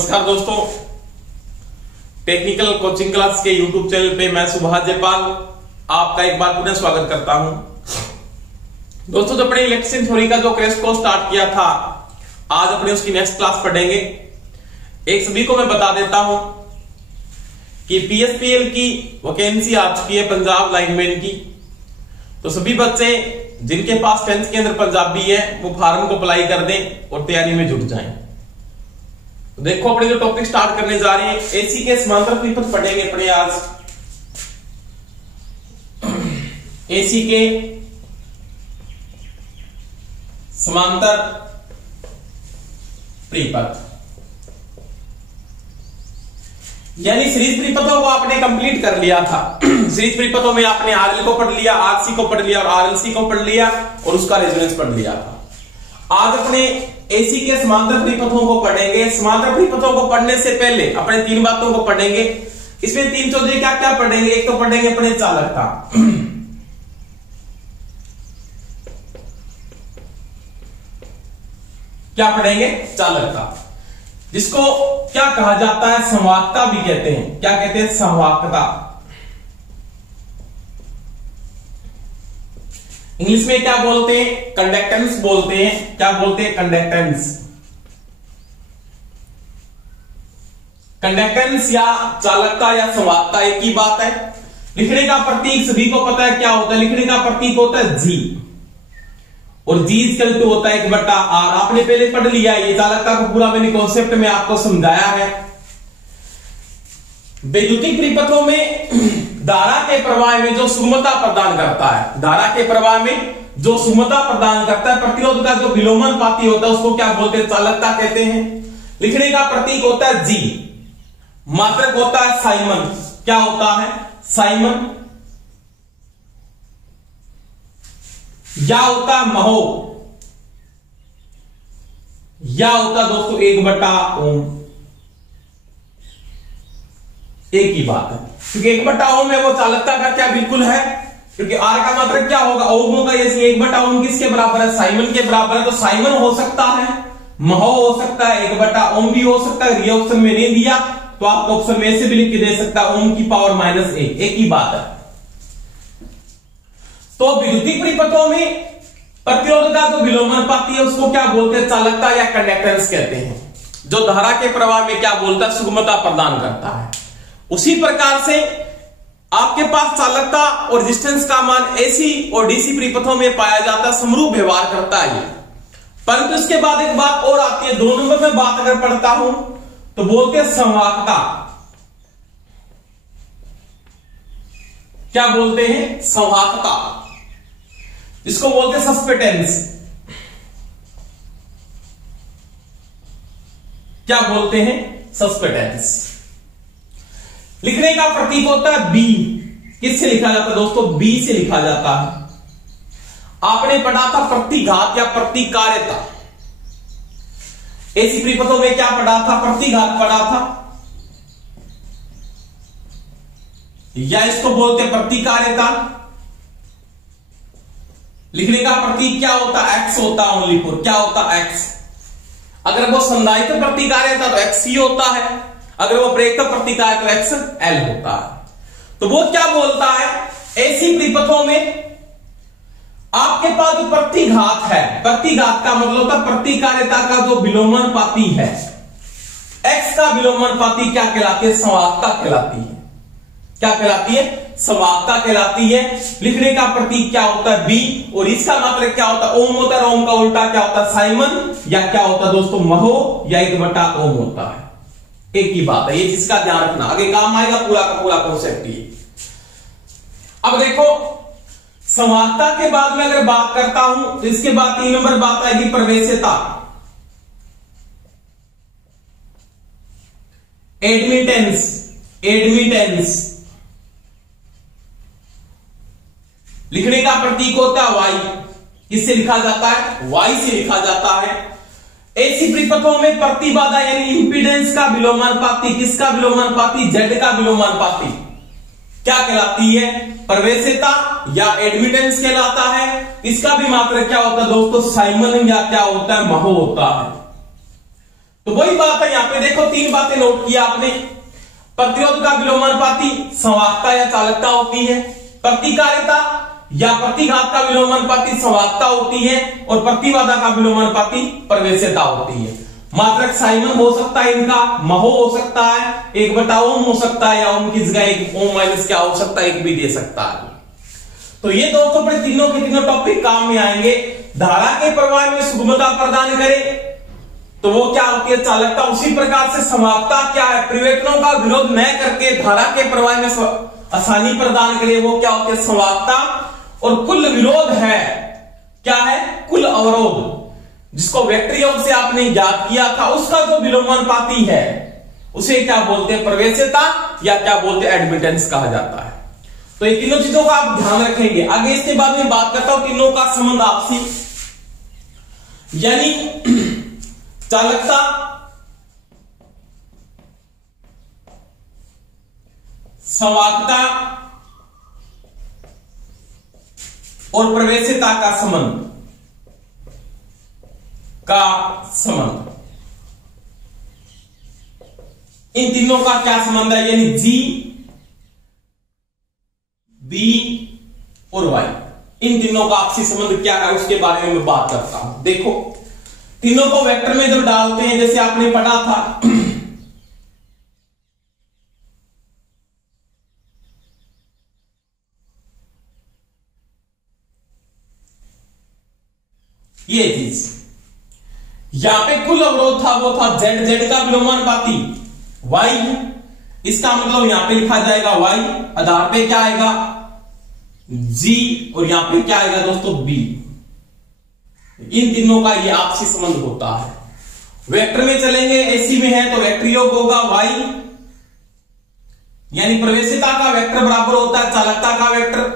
नमस्कार दोस्तों, technical coaching class के यूट्यूब चैनल पे मैं सुभाष जयपाल आपका एक बार पुनः स्वागत करता हूं। दोस्तों, जो अपने इलेक्ट्रिशियन थ्योरी का जो क्रैश कोर्स स्टार्ट किया था, आज अपने उसकी नेक्स्ट क्लास पढ़ेंगे। एक सभी को मैं बता देता हूं कि पीएसपीएल की वैकेंसी आ चुकी है पंजाब लाइनमैन की। तो सभी बच्चे जिनके पास 10th के अंदर पंजाबी है वो फार्म को अप्लाई कर दें और तैयारी में जुट जाएं। तो देखो, अपने जो टॉपिक स्टार्ट करने जा रहे हैं, एसी के समांतर त्रिपथ पढ़ेंगे अपने आज। एसी के समांतर त्रिपथ यानी सीरीज त्रिपथों को आपने कंप्लीट कर लिया था। सीरीज त्रिपथों में आपने आरएल को पढ़ लिया, आरसी को पढ़ लिया और आरएलसी को पढ़ लिया और उसका रेजोनेंस पढ़ लिया था। आज अपने एसी के समांतर त्रिपथों को पढ़ेंगे। समांतर त्रिपथों को पढ़ने से पहले अपने तीन बातों को पढ़ेंगे। इसमें तीन चीजें क्या क्या पढ़ेंगे? एक तो पढ़ेंगे अपने चालकता, क्या पढ़ेंगे? चालकता, जिसको क्या कहा जाता है? संवाहकता भी कहते हैं। क्या कहते हैं? संवाहकता। इंग्लिश में क्या बोलते हैं? कंडक्टेंस बोलते हैं। क्या बोलते हैं? कंडक्टेंस। कंडक्टेंस या चालकता या संवाहकता एक ही बात है। लिखने का प्रतीक सभी को पता है क्या होता है? लिखने का प्रतीक होता है जी, और जी इक्वल टू होता है 1/r। आपने पहले पढ़ लिया है ये चालकता को पूरा मैंने कॉन्सेप्ट में आपको समझाया है। वैद्युतिक त्रिपथों में धारा के प्रवाह में जो सुगमता प्रदान करता है, धारा के प्रवाह में जो सुगमता प्रदान करता है, प्रतिरोध का जो विलोमानुपाती होता है, उसको क्या बोलते हैं? चालकता कहते हैं। लिखने का प्रतीक होता है जी, मात्रक होता है साइमन। क्या होता है? साइमन। या होता है महो, या होता दोस्तों 1/ओम। एक ही बात है, क्योंकि 1/ओम है वो चालकता का क्या बिल्कुल है, क्योंकि आर का मात्रक क्या होगा? ओम होगा। यदि 1/ओम किसके बराबर है? साइमन के बराबर है। तो साइमन हो सकता है, महो हो सकता है, 1/ओम भी हो सकता है। ये ऑप्शन में नहीं दिया तो आपको ऑप्शन में से भी लिख के दे सकता है, ओम की पावर -1। एक ही बात है। तो विद्युतिक त्रिपथों में प्रतिरोध का जो विलोमानुपाती है उसको क्या बोलते हैं? चालकता या कंडक्टेंस कहते हैं। जो धारा के प्रवाह में क्या बोलता है? सुगमता प्रदान करता है। उसी प्रकार से आपके पास चालकता और रेजिस्टेंस का मान एसी और डीसी त्रिपथों में पाया जाता है, समरूप व्यवहार करता है ये। परंतु इसके बाद एक बात और आती है, 2 नंबर में बात अगर पढ़ता हूं तो बोलते हैं संवाहकता। क्या बोलते हैं? संवाहकता, जिसको बोलते हैं सस्पेटेंस। क्या बोलते हैं? सस्पेटेंस। लिखने का प्रतीक होता है बी। किससे लिखा जाता है दोस्तों? बी से लिखा जाता है। आपने पढ़ा था प्रतिघात या प्रतिकार्यता। एसी त्रिपथों में क्या पढ़ा था? प्रतिघात पढ़ा था, या इसको बोलते हैं प्रतिकार्यता। लिखने का प्रतीक क्या होता है? एक्स होता है ओनली फॉर। क्या होता है? एक्स। अगर वो संधायित प्रतिकार्यता तो एक्स ही होता है, अगर वो प्रेरक प्रतिकार्यता तो एक्स एल होता है। तो वो क्या बोलता है? एसी त्रिपथों में आपके पास जो प्रतिघात है, प्रतिघात का मतलब होता है प्रतिकार्यता का जो विलोमानुपाती है, एक्स का विलोमानुपाती क्या कहलाती है? संवाहकता कहलाती है। क्या कहलाती है? संवाहकता कहलाती है। लिखने का प्रतीक क्या होता है? बी, और इसका मात्रक क्या होता है? ओम होता है। ओम का उल्टा क्या होता है? साइमन, या क्या होता है दोस्तों? महो, या 1/ओम होता है। एक ही बात है, ये जिसका ध्यान रखना, आगे काम आएगा पूरा का पूरा कॉन्सेप्ट ये। अब देखो, संवाहकता के बाद में अगर बात करता हूं तो इसके बाद 3 नंबर बात आएगी प्रवेश्यता, एडमिटेंस। एडमिटेंस लिखने का प्रतीक होता है वाई। किससे लिखा जाता है? वाई से लिखा जाता है। एसी त्रिपथों में प्रतिबाधा यानी इंपीडेंस का विलोमानुपाती, किसका विलोमानुपाती? जेड का विलोमानुपाती क्या कहलाती है? प्रवेश्यता या एडमिटेंस कहलाता है। इसका भी मात्रक क्या होता है दोस्तों? साइमन, या क्या होता है? महो होता है। तो वही बात है, यहां पे देखो तीन बातें नोट किया आपने। प्रतिरोध का विलोमानुपाती संवाहकता या चालकता होती है, प्रतिकारिता या प्रतिघात का विलोमानुपाती संवाहकता होती है, और प्रतिबाधा का विलोमानुपाती प्रवेश्यता होती है। मात्रक साइमन हो सकता है, इनका महो हो सकता है, 1/ओम हो सकता है, या ओम की जगह एक ओम माइनस क्या हो सकता है, एक भी दे सकता है। तो ये दोस्तों पर तीनों के तीनों टॉपिक काम में आएंगे। धारा के प्रवाह में सुगमता प्रदान करे तो वो क्या होती है, चालकता। उसी प्रकार से संवाहकता क्या है, परिवर्तनों का विरोध न करके धारा के प्रवाह में आसानी प्रदान करे, वो क्या होती है, संवाहकता। और कुल विरोध है क्या है, कुल अवरोध, जिसको वेक्टर योग से आपने ज्ञात किया था, उसका जो विलोमानुपाती है उसे क्या बोलते हैं, प्रवेश्यता, या क्या बोलते हैं, एडमिटेंस कहा जाता है। तो ये तीनों चीजों का आप ध्यान रखेंगे। आगे इसके बाद में बात करता हूं तीनों का संबंध आपसी, यानी चालकता, संवाहकता और प्रवेश्यता का संबंध इन तीनों का क्या संबंध है, यानी जी, बी और वाई, इन तीनों का आपसी संबंध क्या है उसके बारे में मैं बात करता हूं। देखो तीनों को वेक्टर में जब डालते हैं, जैसे आपने पढ़ा था ये चीज, यहां पे कुल अवरोध था वो था जेड, जेड का विलोमानुपाती वाई है, इसका मतलब यहां पे लिखा जाएगा वाई, आधार पे क्या आएगा जी, और यहां पे क्या आएगा दोस्तों बी। इन तीनों का ये आपसी संबंध होता है। वेक्टर में चलेंगे, एसी में है तो वेक्टर योग होगा वाई, यानी प्रवेश्यता का वेक्टर बराबर होता है चालकता का वेक्टर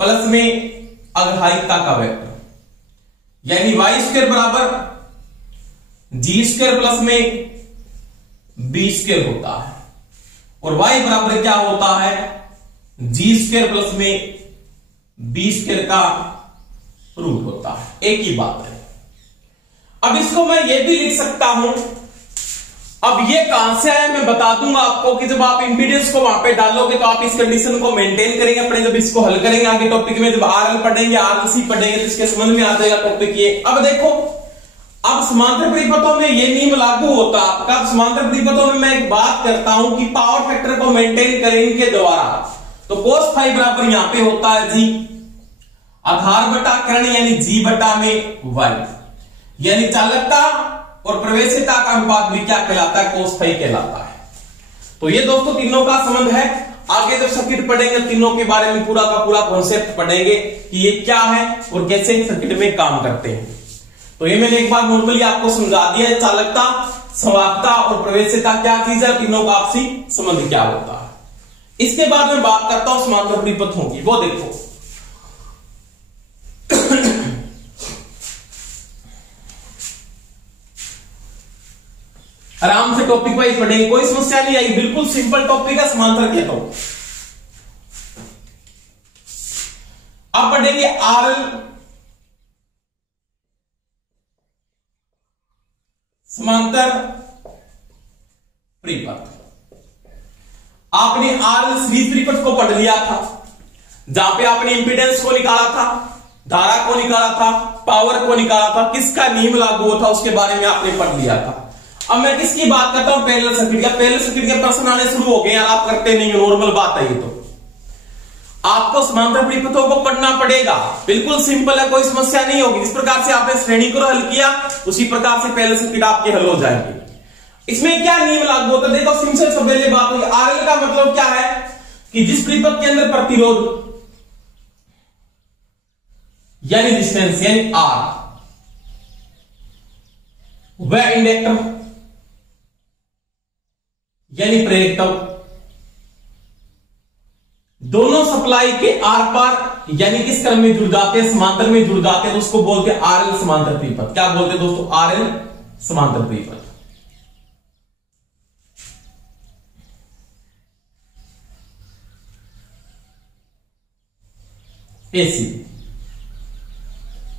प्लस में अग्राह्यता का वेक्टर, यानी वाई स्क्वायर बराबर जी स्क्वायर प्लस में बी स्क्वायर होता है, और वाई बराबर क्या होता है, जी स्क्वायर प्लस में बी स्क्वायर का रूट होता है। एक ही बात है। अब इसको मैं ये भी लिख सकता हूं, अब ये कहां से आया मैं बता दूंगा आपको, कि जब आप इंपीडेंस को वहां पे डालोगे तो आप इस कंडीशन को मेंटेन करेंगे अपने, जब इसको हल करेंगे आगे टॉपिक में, जब आरएल पढ़ेंगे, आरएलसी पढ़ेंगे, तो इसके समझ में आ जाएगा टॉपिक ये। अब देखो, अब समांतर परिपथों में ये नियम लागू होता है आपका। समांतर परिपथों में मैं एक बात करता हूं कि पावर फैक्टर को मेंटेन करें इनके द्वारा, तो cos फाई बराबर यहां पे होता है जी, आधार बटा कर्ण यानी जी बटा में वाई, यानी चालकता और प्रवेश्यता का अनुपात भी क्या कहलाता है, cos फाई कहलाता है। तो ये दोस्तों तीनों का संबंध है। आगे जब सर्किट पढ़ेंगे तीनों के बारे में पूरा का पूरा कॉन्सेप्ट पढ़ेंगे कि ये क्या है और कैसे सर्किट में काम करते हैं। तो ये मैंने एक बार नॉर्मली आपको समझा दिया है, चालकता, संवाहकता और प्रवेश्यता क्या चीज है, तीनों का आपसी संबंध क्या होता है। इसके बाद मैं बात करता हूं समांतर परिपथों की। वो देखो आराम से टॉपिक वाइज पढ़ेंगे, कोई समस्या नहीं आई, बिल्कुल सिंपल टॉपिक है, समांतर कहता हूं। अब पढ़ेंगे आरएल समांतर परिपथ। आपने आरएल सीरीज परिपथ को पढ़ लिया था, जहां पे आपने इंपीडेंस को निकाला था, धारा को निकाला था, पावर को निकाला था, किसका नियम लागू होता उसके बारे में आपने पढ़ लिया था। अब मैं किसकी बात करता हूं, पैरेलल सर्किट का। पैरेलल सर्किट के प्रश्न आने शुरू हो गए यार, आप करते नहीं, नॉर्मल बात है ये। तो आपको समांतर परिपथों को पढ़ना पड़ेगा, बिल्कुल सिंपल है, कोई समस्या नहीं होगी। जिस प्रकार से आपने श्रेणी को हल किया उसी प्रकार से पैरेलल सर्किट आपके हल हो जाएंगे। इसमें क्या नियम लागू होता है, देखो सिंपल से पहले बात हुई। आरएल का मतलब क्या है कि जिस परिपथ के अंदर प्रतिरोध यानी डिस्टेंस यानी आर, वह इंडक्टर यानी प्रेरकत्व, दोनों सप्लाई के आर पार यानी किस क्रम में जुड़ जाते हैं, समांतर में जुड़ जाते हैं, तो उसको बोलते हैं आरएल समांतर परिपथ। क्या बोलते हैं दोस्तों, आरएल समांतर परिपथ। एसी,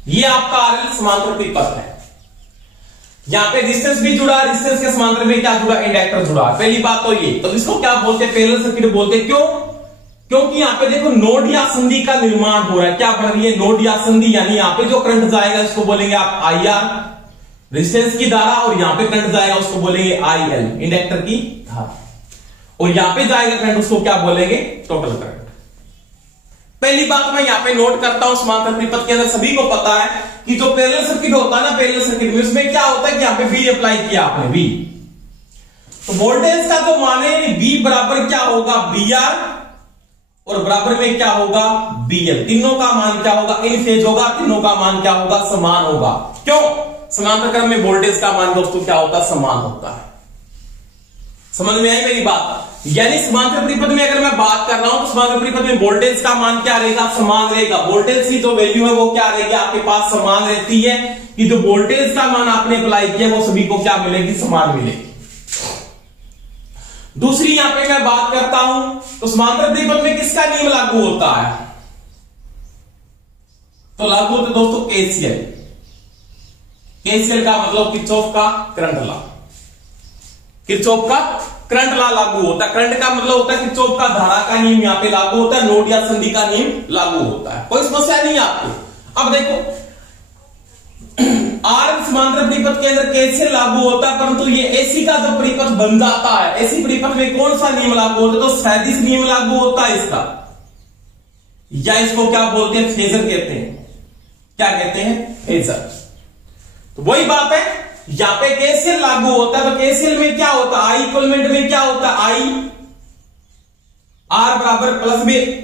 ये आपका आरएल समांतर परिपथ है। यहां पे रेजिस्टेंस भी जुड़ा, रेजिस्टेंस के समांतर में क्या जुड़ा, इंडक्टर जुड़ा। पहली बात तो ये, तो इसको क्या बोलते हैं, पैरेलल सर्किट बोलते हैं। क्यों? क्योंकि यहां पे देखो नोड या संधि का निर्माण हो रहा है। क्या बन रही है, नोड या संधि, यानी यहां पे जो करंट जाएगा इसको बोलेंगे आप IR, रेजिस्टेंस की धारा, और यहां पे करंट जाएगा उसको बोलेंगे IL, इंडक्टर की धारा, और यहां पे जाएगा करंट उसको क्या बोलेंगे, टोटल करंट। पहली बात मैं यहां पे नोट करता हूं, समांतर त्रिपथ के अंदर सभी को पता है कि जो पैरेलल सर्किट होता है ना, पैरेलल सर्किट में उसमें क्या होता है कि यहां पे V अप्लाई किया आपने, V, तो वोल्टेज का जो मान है V बराबर क्या होगा, VR, और बराबर में क्या होगा, BL। तीनों का मान क्या होगा, इन फेज होगा, तीनों का मान क्या होगा, समान होगा। क्यों? समांतर क्रम में वोल्टेज का मान दोस्तों क्या होता है, समान होता है। समझ में आई मेरी बात? यानी समांतर त्रिपथ में अगर मैं बात कर रहा हूं तो समांतर त्रिपथ में वोल्टेज का मान क्या रहेगा, समान रहेगा। वोल्टेज की जो वैल्यू है वो क्या रहेगी, आपके पास समान रहती है कि जो वोल्टेज का मान आपने अप्लाई किया वो सभी को क्या मिलेगी, समान मिलेगी। दूसरी यहां पे मैं बात करता हूं तो समांतर त्रिपथ में किसका नियम लागू होता है, तो लागू होता है दोस्तों KCL। KCL का मतलब किरचॉफ का करंट लॉ, किरचॉफ का करंट लॉ लागू होता है। करंट का मतलब होता है किरचॉफ का धारा का नियम यहां पे लागू होता है, नोड या संधि का नियम लागू होता है। कोई समस्या नहीं आपको। अब देखो आर समांतर परिपथ के अंदर कैसे लागू होता है, परंतु ये एसी का जब परिपथ बन जाता है, एसी परिपथ में कौन सा नियम लागू होता है, तो सैदिश नियम लागू होता है इसका, या इसको क्या बोलते हैं, फेजर कहते हैं। क्या कहते हैं, फेजर। तो वही बात है, यहां पे केसीएल लागू होता है, तो केसीएल में क्या होता है, आई इक्वलमेंट में क्या होता है, आई आर बराबर प्लस में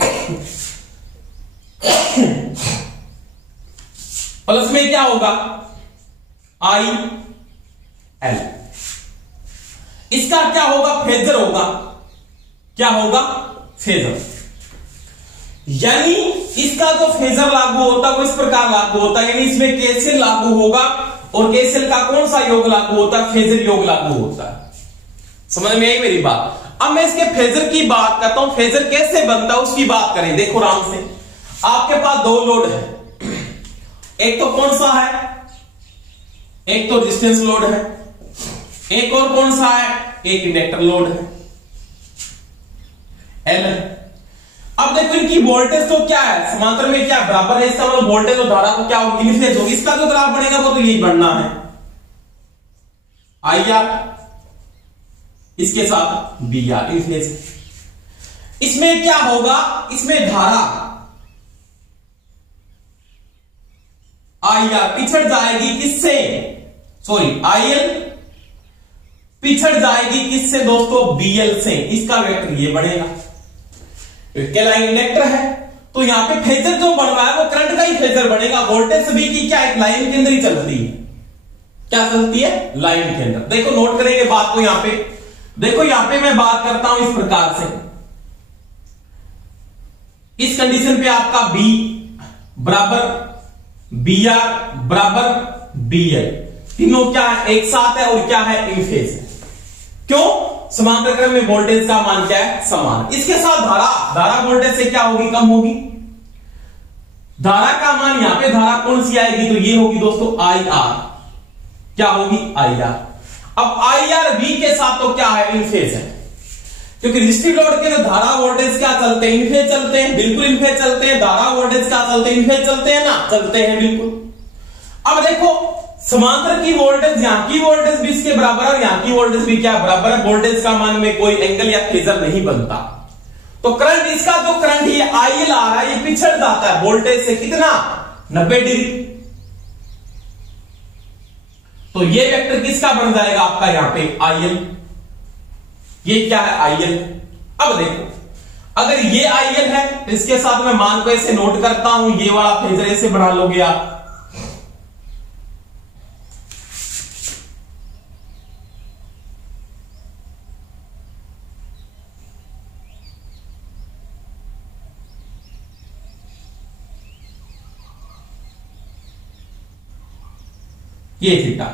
प्लस में क्या होगा, आई एल। इसका क्या होगा, फेजर होगा। क्या होगा, फेजर। यानी इसका जो फेजर लागू होता है वो इस प्रकार लागू होता है, यानी इसमें केसीएल लागू होगा और केसीएल का कौन सा योग लागू होता है, फेजर योग लागू होता है। समझ में आई मेरी बात। अब मैं इसके फेजर की बात करता हूं, फेजर कैसे बनता है उसकी बात करें। देखो आराम से, आपके पास दो लोड है, एक तो कौन सा है, एक तो रेजिस्टेंस लोड है, एक और कौन सा है, एक इंडक्टर लोड है, एल है। अब देखो इनकी वोल्टेज तो क्या है, समांतर में क्या बराबर है, इसका मतलब वोल्टेज और धारा को क्या होगी, यूनिफेज होगी। इसका जो ग्राफ बनेगा वो तो यही बनना है, आई आर इसके साथ बी आर यूनिफेज। इसमें क्या होगा, इसमें धारा आई आर पिछड़ जाएगी किससे, सॉरी आई एल पिछड़ जाएगी किससे दोस्तों, बी एल से। इसका वेक्टर ये बनेगा, क्या लाइन इंडक्टर है, तो यहां पे फेजर जो बन रहा है वो करंट का ही फेजर बनेगा। वोल्टेज सभी की क्या एक लाइन के अंदर ही चलती है, क्या चलती है, लाइन के अंदर। देखो नोट करेंगे बात को, यहां पे देखो, यहां पे मैं बात करता हूं इस प्रकार से, इस कंडीशन पे आपका बी बराबर बी आर बराबर बी एल, तीनों क्या है, एक साथ है और क्या है, इन फेज है। क्यों, समांतर क्रम में वोल्टेज का मान क्या है, समान। इसके साथ धारा वोल्टेज से क्या होगी, कम होगी। धारा का मान यहां पे धारा कौन सी आएगी, तो ये होगी दोस्तों आई आर। क्या होगी, आई आर। अब आई आर वी के साथ तो क्या है, इन फेज है, क्योंकि रेजिस्टिव लोड के अंदर धारा वोल्टेज क्या चलते हैं, इन फेज चलते हैं, बिल्कुल इन फेज चलते हैं। धारा वोल्टेज क्या चलते हैं, इन फेज चलते हैं ना, चलते हैं बिल्कुल। अब देखो समांतर की वोल्टेज, यहां की वोल्टेज भी इसके बराबर है और यहां की वोल्टेज भी क्या बराबर है। वोल्टेज का मान में कोई एंगल या फेजर नहीं बनता, तो करंट, इसका जो करंट ये आईएल आ रहा है ये पिछड़ जाता है वोल्टेज से कितना, 90 डिग्री। तो ये वेक्टर किसका बन जाएगा आपका, यहां पे आईएल। ये क्या है, आईएल। अब देखो अगर ये आईएल है तो इसके साथ मैं मान को ऐसे नोट करता हूं, ये वाला फेजर ऐसे बना लोगे आप। ये थीटा,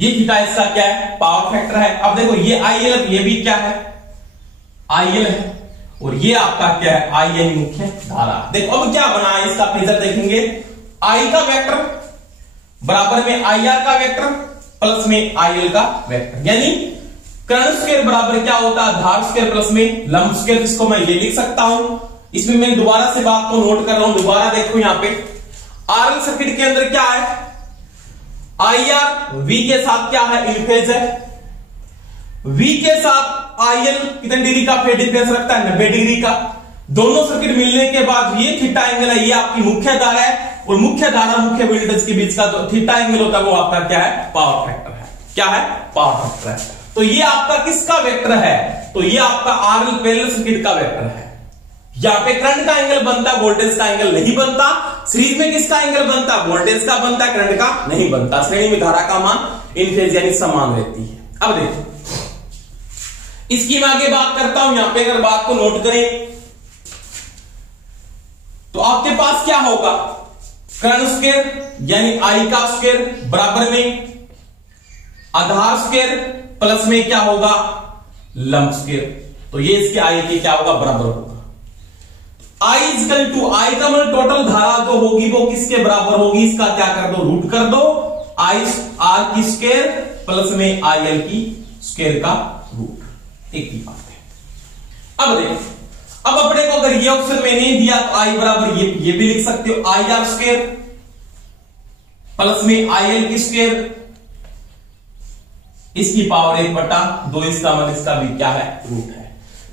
ये थीटा इसका क्या है, पावर फैक्टर है। अब देखो ये आईएल, ये भी क्या है, आईएल है, और ये आपका क्या है, आईएल मुख्य धारा। देखो अब क्या बना है इसका फेजर, देखेंगे आई का वेक्टर बराबर में आई आर का वेक्टर प्लस में आई एल का वेक्टर, यानी कर्ण स्क्वायर बराबर क्या होता है, आधार स्क्वायर प्लस में लंब स्क्वायर, जिसको मैं ये लिख सकता हूं। इसमें मैं दोबारा से बात को नोट कर रहा हूं, दोबारा देखो यहां पे आरएल सर्किट के अंदर क्या है, आई आर वी के साथ क्या है, इन फेज है, वी के साथ आई एल कितने डिग्री का फेज डिफरेंस रखता है, 90 डिग्री का। दोनों सर्किट मिलने के बाद ये थीटा एंगल है, ये आपकी मुख्य धारा है, और मुख्य धारा मुख्य वोल्टेज के बीच का जो थीटा एंगल होता है वो आपका क्या है, पावर फैक्टर है। क्या है, पावर फैक्टर है। तो ये आपका किसका वेक्टर है, तो ये आपका आरएल पैरेलल सर्किट का वेक्टर है। यहां पे करंट का एंगल बनता है, वोल्टेज का एंगल नहीं बनता। सीरीज में किसका एंगल बनता है, वोल्टेज का बनता है, करंट का नहीं बनता। श्रेणी में धारा का मान इन फेज यानी समान रहती है। अब देखो इसकी मैं आगे बात करता हूं। यहां पे अगर बात को नोट करें तो आपके पास क्या होगा, कर्ण स्क्वायर यानी आई का स्क्वायर बराबर में आधार स्क्वायर प्लस में क्या होगा, लंब स्क्वायर। तो ये इसके आई के क्या होगा, बराबर होगा। आई इजकल टू आई का मतलब टोटल धारा जो होगी वो किसके बराबर होगी, इसका क्या कर दो, रूट कर दो, आई आर की स्क्वायर प्लस में आई एल की स्क्वायर का रूट, एक ही बात है। अब देखो, अब अपने को अगर ये ऑप्शन में नहीं दिया तो आई बराबर ये भी लिख सकते हो, आई आर स्क्वायर प्लस में आई एल की स्क्वायर, इसकी पावर 1/2, इसका मतलब इसका भी क्या है, रूट है।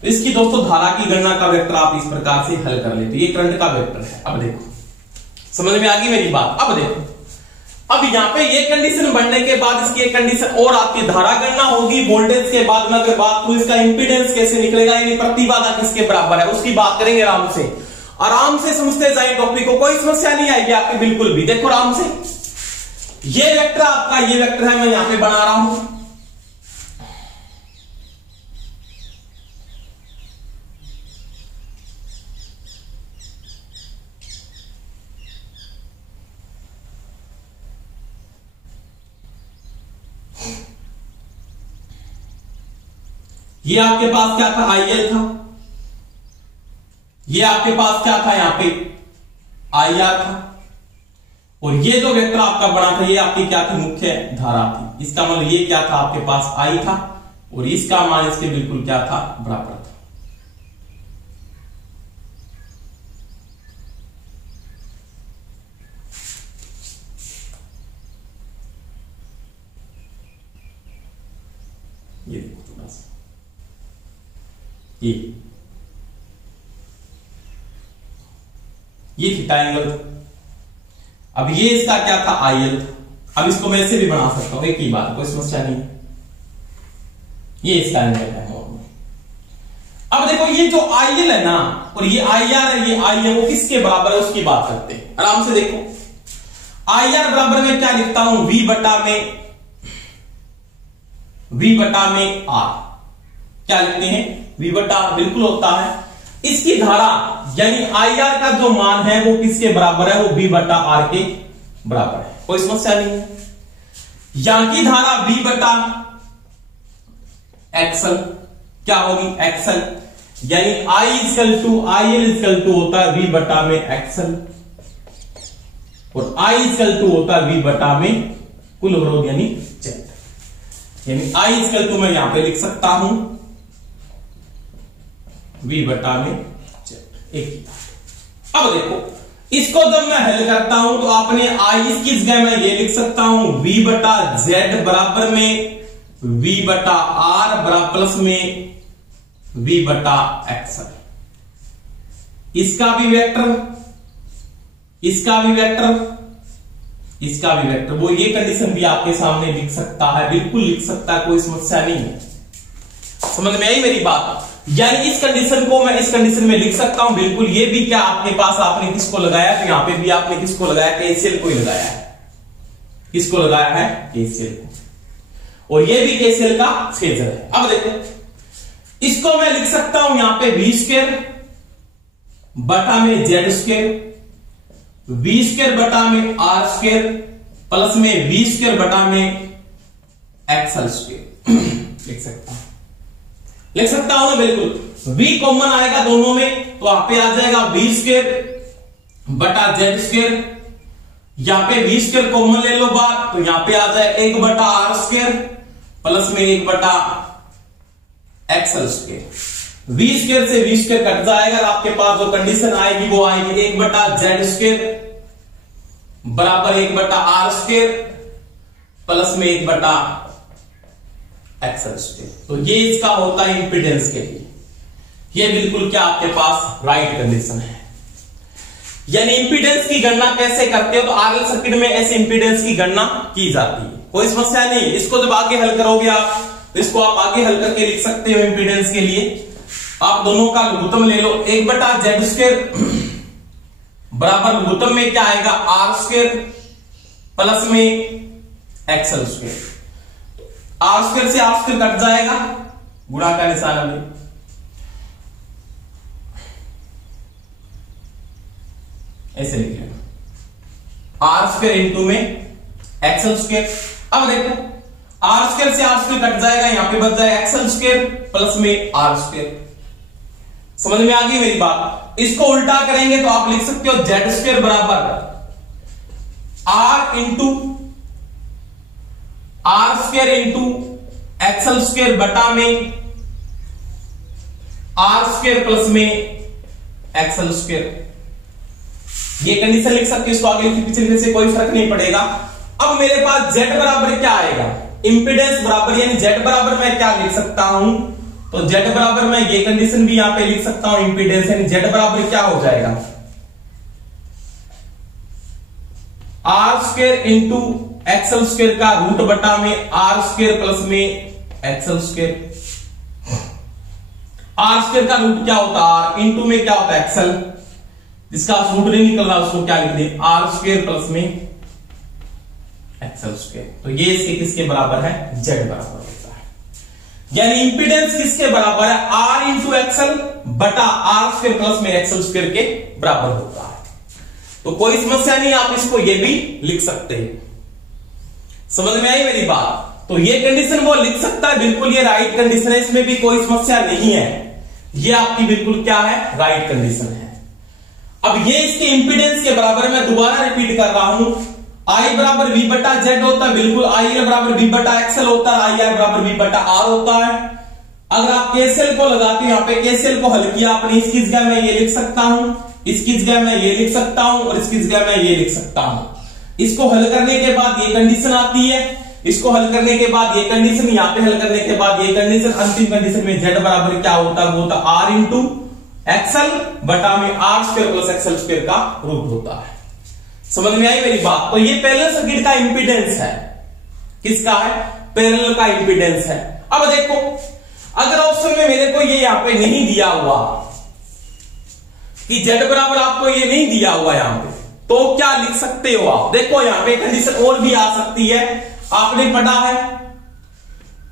तो इसकी दोस्तों धारा की गणना का वेक्टर आप इस प्रकार से हल कर लेते, ये करंट का वेक्टर है। अब देखो समझ में आ गई मेरी बात। अब देखो, अब यहां पे ये कंडीशन बनने के बाद इसकी एक कंडीशन और आपकी धारा गणना होगी। वोल्टेज के बाद में अगर बात करूं इसका इंपीडेंस कैसे निकलेगा, यानी प्रतिबाधा किसके बराबर है, उसकी बात करेंगे। आराम से समझते जाए टॉपिक को, कोई समस्या नहीं आएगी आपकी बिल्कुल भी। देखो आराम से, ये वेक्टर आपका ये वेक्टर है, मैं यहां पे बना रहा हूं। ये आपके पास क्या था, आईएल था, ये आपके पास क्या था, यहां पे आईआर था, और ये जो वेक्टर आपका बना था ये आपकी क्या थी, मुख्य धारा थी। इसका मतलब ये क्या था, आपके पास आई था, और इसका मान इसके बिल्कुल क्या था, बराबर था। ये देखो थोड़ा सा, ये थीटा एंगल। अब ये इसका क्या था, आईएल। अब इसको मैं ऐसे भी बना सकता हूं, एक ही बात, कोई समस्या नहीं। ये इसका एंगल है। अब देखो ये जो आईएल है ना, और ये आईआर है, ये आई है, वो किसके बराबर है उसकी बात करते हैं। आराम से देखो, आईआर बराबर में क्या लिखता हूं, वी बटा में आर। क्या लिखते हैं, वी बटा आर बिल्कुल होता है। इसकी धारा यानी आई आर का जो मान है वो किसके बराबर है, वो बी बटा आर के बराबर है, कोई समस्या नहीं है। यहां की धारा बी बटा एक्सल क्या होगी, एक्सल, यानी I is equal to I L is equal to होता है वी बटा में एक्सल, और आई इजकल टू होता है वी बटा में कुल अवरोध यानी Z। यानी आई इजकल टू मैं यहां पे लिख सकता हूं V बटा में Z, एक ही बात। अब देखो इसको जब मैं हल करता हूं तो आपने आई इसकी जगह मैं ये लिख सकता हूं V बटा Z बराबर में V बटा R बराबर प्लस में V बटा एक्सल। इसका भी वेक्टर, इसका भी वेक्टर, इसका भी वेक्टर, वो ये कंडीशन भी आपके सामने लिख सकता है, बिल्कुल लिख सकता है, कोई समस्या नहीं है। समझ में आई मेरी बात। यानी इस कंडीशन को मैं इस कंडीशन में लिख सकता हूं बिल्कुल। ये भी क्या आपके पास, आपने किसको लगाया, तो यहां पे भी आपने किसको लगाया, केसीएल को ही लगाया है। किसको लगाया है, केसीएल को, और ये भी केसीएल का फेजर है। अब देखो इसको मैं लिख सकता हूं यहां पे वी स्क्वायर बटा में जेड स्क्वायर, वी स्क्वायर बटा में आर स्क्वायर प्लस में वी स्क्वायर बटा में एक्सल स्क्वायर लिख सकता हूं, लिख सकता हूं ना बिल्कुल। v कॉमन आएगा दोनों में, तो वहां पे आ जाएगा वी स्क्वायर बटा जेड स्क्वायर यहां पे v स्क्वायर कॉमन ले लो बात, तो यहां पे आ जाए 1/r² प्लस में 1/xl स्क्वायर। v स्क्वायर से v स्क्वायर कट जाएगा, आपके पास जो कंडीशन आएगी वो आएगी 1/z² बराबर 1/r² प्लस में 1/xl²। तो ये इसका होता है इंपीडेंस के लिए, ये बिल्कुल क्या आपके पास राइट कंडीशन है। यानी इंपीडेंस की गणना कैसे करते हो, तो आरएल सर्किट में ऐसे इंपीडेंस की गणना की जाती है, कोई समस्या नहीं है। इसको जब आगे हल करोगे आप, तो इसको आप आगे हल करके लिख सकते हो। इंपीडेंस के लिए आप दोनों का लघुत्तम ले लो, 1/z² बराबर लघुत्तम में क्या आएगा r² प्लस में xl²। r² से r² कट जाएगा, गुणा का निशान हमें, ऐसे लिख लेना r² इंटू में xl²। अब देखो r² से r² कट जाएगा, यहां पे बच जाएगा xl² प्लस में r²। समझ में आ गई मेरी बात। इसको उल्टा करेंगे तो आप लिख सकते हो z² बराबर r into r² into xl² बटा में r² प्लस में xl²। ये कंडीशन लिख सकते हो, इसको आगे पीछे लिखने से कोई फर्क नहीं पड़ेगा। अब मेरे पास z बराबर क्या आएगा, इंपीडेंस बराबर, यानी z बराबर मैं क्या लिख सकता हूं, तो z बराबर मैं ये कंडीशन भी यहां पे लिख सकता हूं, इंपीडेंस यानी z बराबर क्या हो जाएगा r² इंटू xl² का रूट बटा में r² प्लस में xl²। r² का रूट क्या होता है r, इंटू में क्या होता है xl, जिसका रूट नहीं निकल रहा उसको क्या लिख दें r² प्लस में xl²। तो ये इसके किसके बराबर है, z बराबर होता है। यानी इंपीडेंस किसके बराबर है, r इंटू एक्सएल बटा r² प्लस में xl² के बराबर होता है। तो कोई समस्या नहीं, आप इसको ये भी लिख सकते हैं। समझ में आई मेरी बात। तो ये कंडीशन वो लिख सकता है, बिल्कुल ये राइट कंडीशन है, इसमें भी कोई समस्या नहीं है। ये आपकी बिल्कुल क्या है, राइट कंडीशन है। अब ये इसके इंपीडेंस के बराबर, मैं दोबारा रिपीट कर रहा हूं, I बराबर V बटा Z होता है, बिल्कुल IL बराबर V बटा XL होता है, IR बराबर V बटा R होता है। अगर आप KCL को लगाते हो, यहाँ पे KCL को हल किया आपने, इसकी जगह मैं ये लिख सकता हूं, इसकी जगह मैं ये लिख सकता हूं और इसकी जगह मैं ये लिख सकता हूं। इसको हल करने के बाद ये कंडीशन आती है, इसको हल करने के बाद ये कंडीशन, यहाँ पे हल करने के बाद ये कंडीशन, अंतिम कंडीशन में Z बराबर क्या होता है, वो होता R इंटू एक्सएल बटा में r² प्लस xl² का रूट होता है। समझ में आई मेरी बात। तो ये पैरेलल सर्किट का इंपीडेंस है, किसका है, पैरेलल का इंपीडेंस है। अब देखो अगर ऑप्शन में मेरे को ये यहां पे नहीं दिया हुआ कि Z बराबर आपको ये नहीं दिया हुआ यहां पे, तो क्या लिख सकते हो आप, देखो यहां पे कंडीशन और भी आ सकती है। आपने पढ़ा है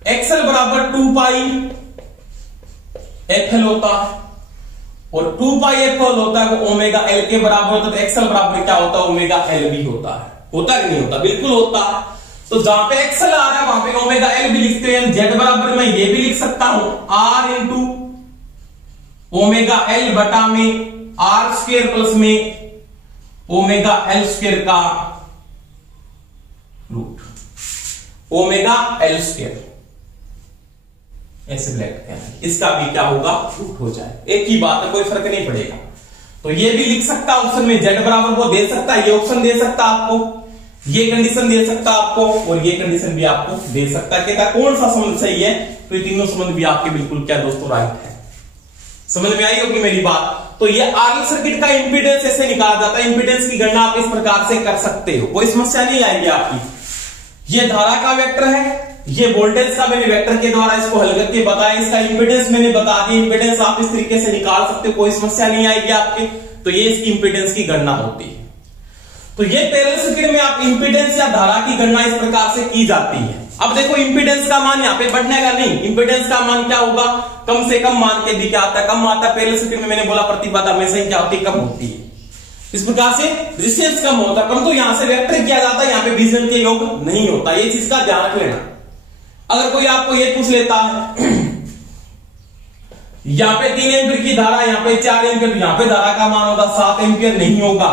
एक्सएल बराबर 2πfl होता है और 2πfl होता है वो ओमेगा एल के बराबर होता है, तो एक्सएल बराबर क्या होता है, ओमेगा एल भी होता है। होता कि नहीं होता, बिल्कुल होता है। तो जहां पे एक्सएल आ रहा है वहां पे ओमेगा एल भी लिखते हैं। Z बराबर मैं ये भी लिख सकता हूं r इंटू ओमेगा एल बटा में r² प्लस में ओमेगा l² का रूट, ओमेगा l², ऐसे ब्लैक करना, इसका भी क्या होगा, रूट हो जाए। एक ही बात है, कोई फर्क नहीं पड़ेगा। तो ये भी लिख सकता है ऑप्शन में, Z बराबर वो दे सकता है, ये ऑप्शन दे सकता आपको, ये कंडीशन दे सकता आपको और ये कंडीशन भी आपको दे सकता है। कहता कौन सा संबंध सही है, तो ये तीनों संबंध भी आपके बिल्कुल क्या दोस्तों राइट है। समझ में आई होगी मेरी बात। तो ये आरएल सर्किट का इंपीडेंस ऐसे निकाला जाता है। इंपीडेंस की गणना आप इस प्रकार से कर सकते हो, कोई समस्या नहीं आएगी आपकी। ये धारा का वेक्टर है, ये वोल्टेज का मैंने वेक्टर के द्वारा इसको हल करके बताया, इसका इंपीडेंस मैंने बता दी। इंपीडेंस आप इस तरीके से निकाल सकते हो, कोई समस्या नहीं आएगी आपके। तो ये इसकी इंपीडेंस की गणना होती है। तो ये पैरेलल सर्किट में आप इंपीडेंस या धारा की गणना इस प्रकार से की जाती है। अब देखो इंपीडेंस का मान यहाँ पे बढ़ने का नहीं, इंपीडेंस का मान क्या होगा, कम से कम मान के भी क्या आता है, कम आता है। पैरेलल सर्किट में मैंने बोला प्रतिबाधा हमेशा ही क्या होती है, कम होती है। इस प्रकार से रेजिस्टेंस कम होता है, परंतु यहां से वेक्टर किया जाता है, यहाँ पे बीजगणित के योग नहीं होता। ये चीज का ध्यान रख लेना। अगर कोई आपको ये पूछ लेता है यहां पे 3 एम्पीयर की धारा, यहां पे 4 एम्पीयर, यहां पे धारा का मान होगा 7 एम्पीयर, नहीं होगा।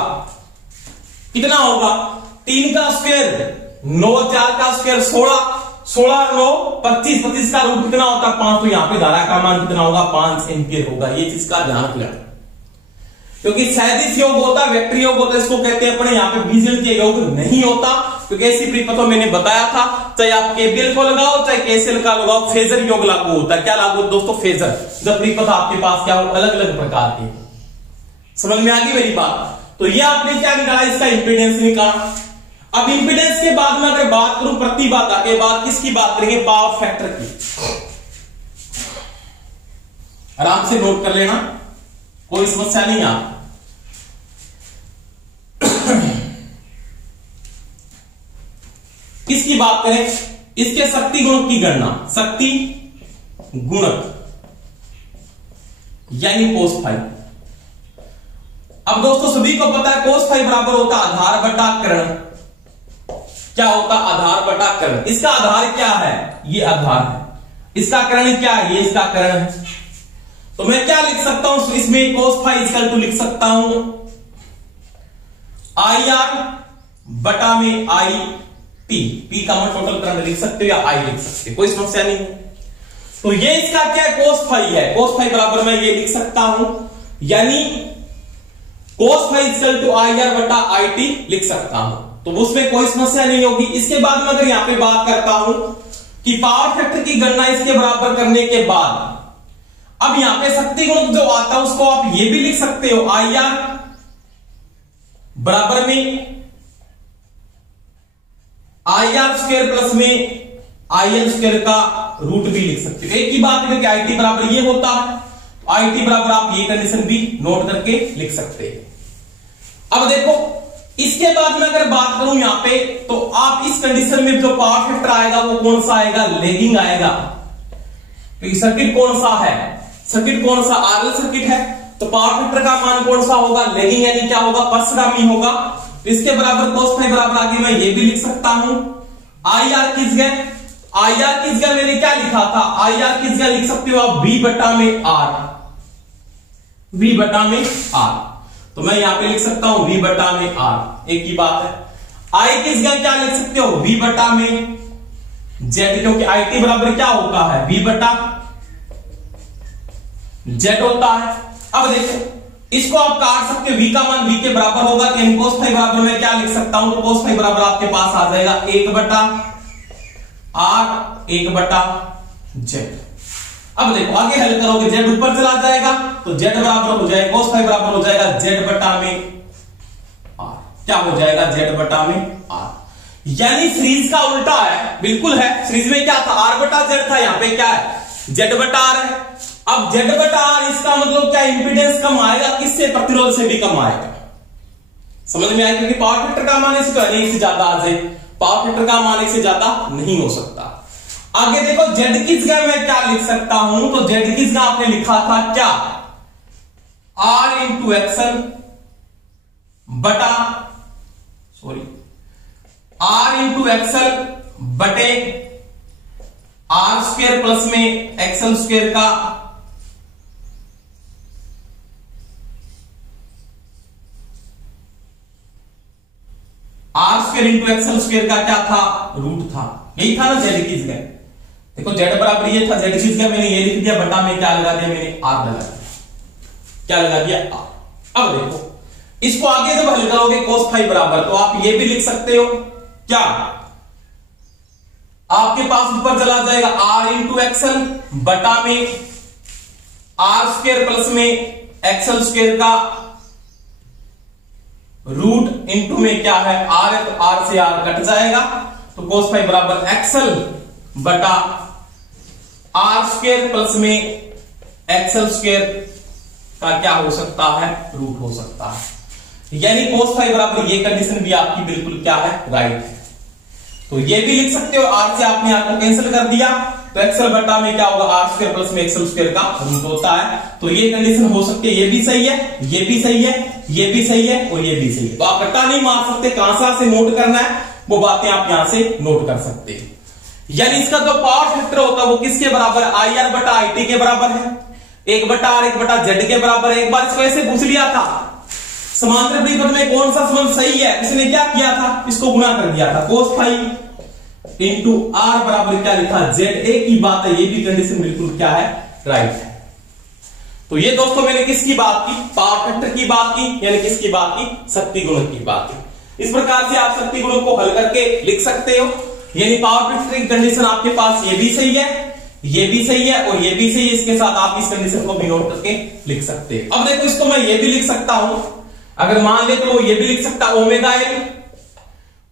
कितना होगा, 3 का स्क्वायर 9, 4 का स्क्वायर 16, 16 9 25, 25 का रूट कितना होता है 5, तो यहां पे धारा का मान कितना होगा 5 एम्पियर होगा। ये चीज का ध्यान रखना, क्योंकि सैदिश योग होता है, वेक्टर योग होता है, इसको कहते हैं अपने यहाँ पे बीजगणितीय योग नहीं होता, क्योंकि ऐसी परिपथों मैंने बताया था, चाहे आप केबीएल को लगाओ चाहे केसीएल का लगाओ, फेजर योग लागू होता है। क्या लागू होता है दोस्तों? फेजर। जब परिपथ आपके पास क्या हो, अलग अलग प्रकार के। समझ में आ गई मेरी बात? तो ये आपने क्या निकाला, इसका इंपीडेंस निकाला। अब इंपीडेंस के बाद में अगर बात करूं प्रतिबाधा के बाद, किसकी बात करेंगे? पावर फैक्टर की। आराम से नोट कर लेना, कोई समस्या नहीं आप। किसकी बात करें? इसके शक्ति गुणक की गणना, शक्ति गुणक यानी कोस फाई। अब दोस्तों सभी को पता है कोस फाई बराबर होता आधार बटा कर्ण। क्या होता? आधार बटा कर्ण। इसका आधार क्या है? ये आधार है। इसका कर्ण क्या है? ये इसका कर्ण है। तो मैं क्या लिख सकता हूं इसमें? कोस फाई इक्वल टू लिख सकता हूं आई आर बटा में आई टी। पी का मैं टोटल करंट लिख सकते हो या आई लिख सकते हो, कोई समस्या नहीं है। तो ये इसका क्या है? कोस फाई है। कोस फाई बराबर मैं ये लिख सकता हूं, यानी cos phi equal to I R बटा आई टी लिख सकता हूं, तो उसमें कोई समस्या नहीं होगी। इसके बाद में अगर यहां पे बात करता हूं कि पावर फैक्टर की गणना इसके बराबर करने के बाद, अब यहां पे शक्ति गुणक जो आता है उसको आप ये भी लिख सकते हो आई आर बराबर में आई आर स्क्वायर प्लस में आई एल स्क्वायर का रूट भी लिख सकते हो। एक ही बात है कि आई टी बराबर ये होता है, तो आई टी बराबर आप ये कंडीशन भी नोट करके लिख सकते हैं। अब देखो इसके बाद में अगर बात करूं यहां पे, तो आप इस कंडीशन में जो पावर फैक्टर आएगा वो कौन सा आएगा? लेगिंग आएगा। तो सर्किट कौन सा है? सर्किट कौन सा? आरएल सर्किट है, तो पावर फैक्टर का मान कौन सा होगा? लेगिंग, यानी क्या होगा? पश्चगामी होगा। इसके बराबर कोस फाई बराबर आगे मैं ये भी लिख सकता हूं आई आर किस गए, आई आर किस गए मैंने क्या लिखा था? आई आर किस गए लिख सकते हो आप वी बटा में आर, वी बटा में आर। तो मैं यहां पे लिख सकता हूं वी बटा में आर, एक ही बात है। आई किस गए क्या लिख सकते हो? वी बटा में जेड, क्योंकि आई टी बराबर क्या होता है? वी बटा जेड होता है। अब देखो इसको आप काट सकते हो, v का मान v के बराबर होगा, यानी कोस फाई बराबर मैं क्या लिख सकता हूं? तो कोस फाई बराबर आपके पास आ जाएगा 1 बटा r 1 बटा z। अब देखो आगे हल करोगे z ऊपर चला जाएगा, तो z बराबर हो जाएगा, कोस फाई बराबर हो जाएगा z बटा में r। क्या हो जाएगा? z बटा में r। यानी सीरीज का उल्टा है, बिल्कुल है। सीरीज में क्या था? r बटा z था, यहां पे क्या है? z बटा r है। अब Z बटा R, इसका मतलब क्या? इंपीडेंस कम आएगा, किससे? प्रतिरोध से भी कम आएगा। समझ में आएगा? क्योंकि पावर फैक्टर का मान इसका एक से ज्यादा आ जाए, पावर फैक्टर का मान एक से ज्यादा नहीं हो सकता। आगे देखो Z की जगह मैं क्या लिख सकता हूं? तो Z की जगह आपने लिखा था क्या? R इंटू एक्सल बटा R इंटू एक्सल बटे R स्क्वायर प्लस में एक्सल स्क्वायर का R square into X L square का क्या था? रूट था। यही था ना जेड की जगह। देखो जेड बराबर ये था, जेड की जगह मैंने ये लिख दिया, बटा में क्या लगा दिया? मैंने आर लगा दिया। क्या लगा दिया? आर। अब देखो इसको आगे जब हल करोगे कोस फाई बराबर, तो आप ये भी लिख सकते हो क्या? आपके पास ऊपर चला जाएगा आर इंटू एक्सल बटा में आर स्क्वायर प्लस में एक्सल स्क्वायर का रूट इंटू में क्या है? आर है, तो आर से आर कट जाएगा, तो कोस फाई बराबर एक्सल बटा आर स्क्वायर प्लस में एक्सल स्क्वायर का क्या हो सकता है? रूट हो सकता है। यानी कोस फाई बराबर ये कंडीशन भी आपकी बिल्कुल क्या है? राइट है। तो ये भी लिख सकते हो, आर से आपने आर को कैंसिल कर दिया, तो एक्सल बटा में क्या होगा? आर स्क्वायर प्लस में एक्सल स्क्वायर का रूट होता है। तो ये कंडीशन हो सकती है, ये भी सही है, ये भी सही है, ये भी सही है और ये भी सही है। तो आप रट्टा नहीं मार सकते, कहां से नोट करना है वो बातें आप यहां से नोट कर सकते हैं। यानी इसका जो पावर फैक्टर होता है वो किसके बराबर है? आई आर बटा आई टी के बराबर है। 1 बटा आर 1 बटा जेड के बराबर है। एक बार इसको ऐसे पूछ लिया था, समांतर परिपथ में कौन सा संबंध सही है, इसने क्या किया था, इसको गुणा कर दिया था, cos फाई इंटू आर बराबर क्या लिखा, जेड। एक ही बात है, ये भी कंडीशन बिल्कुल क्या है, राइट है। तो ये दोस्तों मैंने किसकी बात की, पावर फैक्टर की बात की, यानी किसकी बात की, शक्ति गुणक की बात की। इस प्रकार से आप शक्ति गुणक को हल करके लिख सकते हो, यानी पावर फैक्टर की कंडीशन आपके पास ये भी सही है, ये भी सही है और ये भी सही है। इसके साथ आप इस कंडीशन को भी नोट करके लिख सकते हैं। अब देखो इसको मैं ये भी लिख सकता हूं, अगर मान ले तो ये भी लिख सकता ओमेगा एल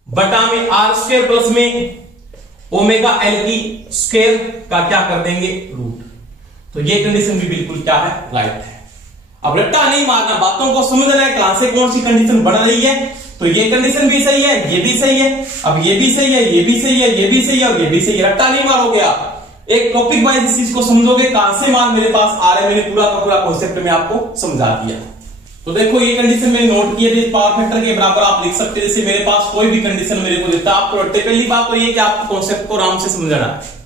बटा में आर स्क्वायर प्लस में ओमेगा एल की स्क्वायर का क्या कर देंगे, रूट। तो ये कंडीशन भी बिल्कुल क्या है, राइट है। अब रट्टा नहीं मारना, बातों को समझना है, कहां से कौन सी कंडीशन बढ़ रही है। तो ये कंडीशन भी सही है, ये भी सही है, अब ये भी सही है, ये भी सही है, ये भी सही है और ये भी सही है। रट्टा नहीं मारोगे आप, एक टॉपिक वाइज इस चीज को समझोगे, कहां से मान मेरे पास आ रहा है, मैंने पूरा का पूरा कॉन्सेप्ट में आपको समझा दिया। तो देखो ये कंडीशन मैंने नोट किए थे, पावर फैक्टर के बराबर आप लिख सकते हैं। जैसे मेरे पास कोई भी कंडीशन मेरे को देता है, आपको पहली बात तो ये कि आपको कॉन्सेप्ट को आराम से समझना है।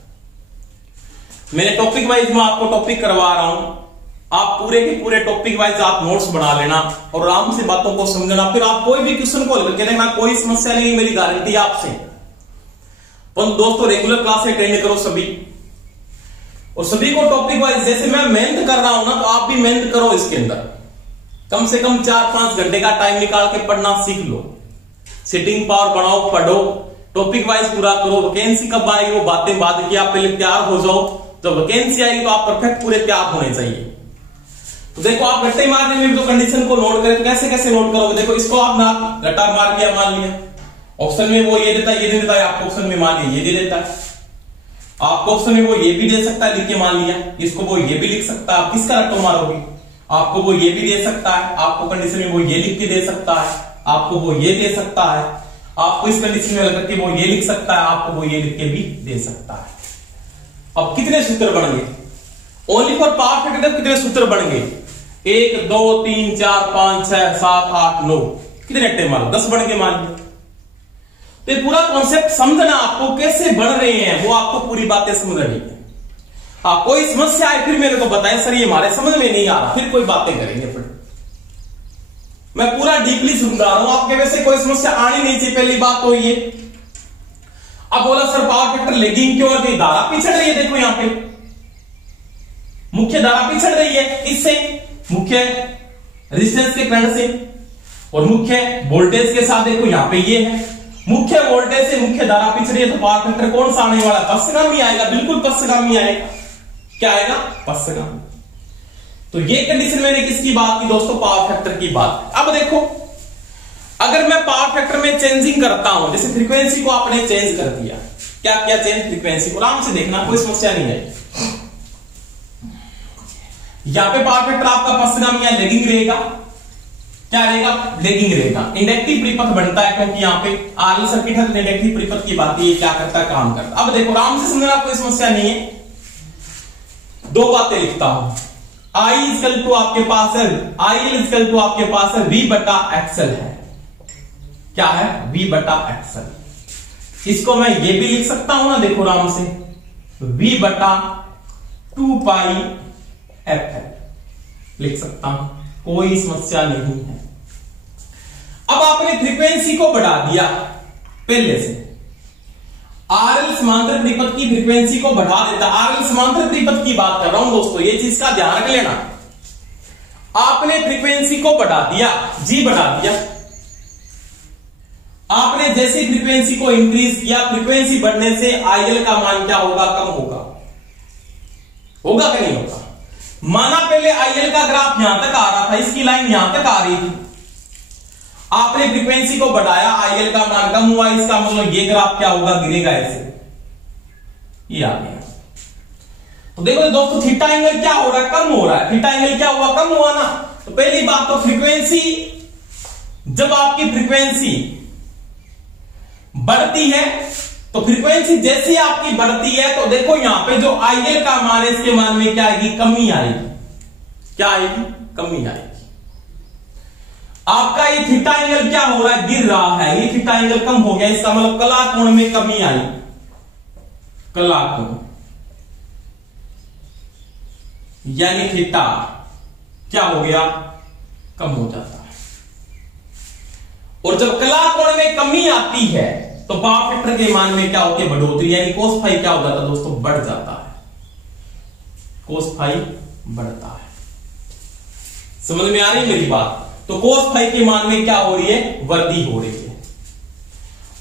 मैंने टॉपिक वाइज में आपको टॉपिक करवा रहा हूं, आप पूरे के पूरे टॉपिक वाइज आप नोट्स बना लेना और आराम से बातों को समझना। फिर आप कोई भी क्वेश्चन को लेकर देखना, कोई समस्या नहीं, मेरी गारंटी है आपसे। पर दोस्तों रेगुलर क्लास अटेंड करो सभी, और सभी को टॉपिक वाइज, जैसे मैं मेहनत कर रहा हूं ना, तो आप भी मेहनत करो इसके अंदर। कम से कम 4-5 घंटे का टाइम निकाल के पढ़ना सीख लो, सिटिंग पावर बनाओ, पढ़ो, टॉपिक वाइज पूरा करो। वैकेंसी कब आएगी वो बातें बाद की, आप पहले तैयार हो जाओ। जब वैकेंसी आएगी तो आप परफेक्ट पूरे तैयार होने चाहिए। तो देखो आप रट्टे मारने में तो कंडीशन को नोट करें, तो कैसे कैसे नोट करोगे। देखो इसको आप ना रट्टा मार दिया, मान लिया ऑप्शन में वो ये देता है, ये नहीं देता है, आपको ऑप्शन में मान लिया ये दे देता है, आपको ऑप्शन में वो ये भी दे सकता है, लिख के मान लिया। इसको वो ये भी लिख सकता है, आप किसका रट्टा मारोगे, आपको वो ये भी दे सकता है, आपको कंडीशन में वो ये लिख के दे सकता है, आपको वो ये दे सकता है, आपको इस कंडीशन में लग के वो ये लिख सकता है, आपको वो ये लिख के भी दे सकता है। अब कितने सूत्र बन गए, ओनली फॉर पावर फैक्टर कितने सूत्र बन गए, 1 2 3 4 5 6 7 8 9, कितने रट्टे मारो, 10 बन के मान लिया। तो ये पूरा कॉन्सेप्ट समझना, आपको कैसे बढ़ रहे हैं वो आपको पूरी बातें समझ रही है। हाँ कोई समस्या है फिर मेरे को बताएं, सर ये हमारे समझ में नहीं आ रहा, फिर कोई बातें करेंगे। फिर मैं पूरा डीपली समझा रहा हूं, आपके वैसे कोई समस्या आनी नहीं चाहिए, पहली बात तो ये। अब बोला सर पावर फैक्टर लेगिंग क्यों है, धारा पिछड़ रही है, देखो यहां पे मुख्य धारा पिछड़ रही है, इससे मुख्य रेजिस्टेंस के करंट से, और मुख्य वोल्टेज के साथ देखो यहां पे ये है, मुख्य वोल्टेज से मुख्य धारा पिछड़ रही है, तो पावर फैक्टर कौन सा आने वाला, पश्चगामी आएगा, बिल्कुल पश्चगामी आएगा। क्या आएगा, पश्चगामी। तो ये कंडीशन मैंने किसकी बात की दोस्तों, पावर फैक्टर की बात। अब देखो अगर मैं पावर फैक्टर में चेंजिंग करता हूं, जैसे फ्रीक्वेंसी को आपने चेंज कर दिया, क्या किया चेंज, फ्रीक्वेंसी को, आराम से देखना कोई समस्या नहीं है। यहां पे पावर फैक्टर आपका पश्चगामी या लेगिंग रहेगा, क्या रहेगा, लेगिंग रहेगा। इंडक्टिव परिपथ बनता है क्योंकि यहां पे आरएल सर्किट है, तो इंडक्टिव परिपथ की बात, ये क्या करता है, काम करता है। अब देखो आराम से समझना, कोई समस्या नहीं है। दो बातें लिखता हूं, I इक्वल टू आपके पास है, IL इक्वल टू आपके पास है V बटा एक्सएल है, क्या है, V बटा एक्सएल। इसको मैं ये भी लिख सकता हूं ना, देखो आराम से, V बटा 2 पाई FL लिख सकता हूं, कोई समस्या नहीं है। अब आपने फ्रीक्वेंसी को बढ़ा दिया पहले से, आरएल समांतर परिपथ की फ्रीक्वेंसी को बढ़ा देता, आरएल समांतर परिपथ की बात कर रहा हूं दोस्तों, ये चीज का ध्यान रख लेना। आपने फ्रीक्वेंसी को बढ़ा दिया, जी बढ़ा दिया, आपने जैसे फ्रीक्वेंसी को इंक्रीज किया, फ्रीक्वेंसी बढ़ने से आईएल का मान क्या होगा, कम होगा, होगा कि नहीं होगा। माना पहले आईएल का ग्राफ यहां तक आ रहा था, इसकी लाइन यहां तक आ रही थी, आपने फ्रीक्वेंसी को बढ़ाया, आईएल का मान कम हुआ, इसका मतलब ये ग्राफ क्या होगा, गिरेगा ऐसे, ये आ गया। तो देखो दोस्तों थीटा एंगल क्या हो रहा है, कम हो रहा है, थीटा एंगल क्या हुआ, कम हुआ ना। तो पहली बात तो फ्रीक्वेंसी, जब आपकी फ्रीक्वेंसी बढ़ती है, तो फ्रीक्वेंसी जैसी आपकी बढ़ती है, तो देखो यहां पे जो आईएल का मान है, इसके मान में क्या आएगी, कमी आएगी, क्या आएगी, कमी आएगी। आपका ये थीटा एंगल क्या हो रहा है, गिर रहा है, ये थीटा एंगल कम हो गया, इसका मतलब कला कोण में कमी आई, कला कोण, यानी थीटा क्या हो गया, कम हो जाता है। और जब कला कोण में कमी आती है तो पावर फैक्टर के मान में क्या होती है, बढ़ोतरी, यानी cos फाई क्या हो जाता है दोस्तों, बढ़ जाता है, cos फाई बढ़ता है। समझ में आ रही है मेरी बात? तो cos फाई के मान में क्या हो रही है, वृद्धि हो रही है।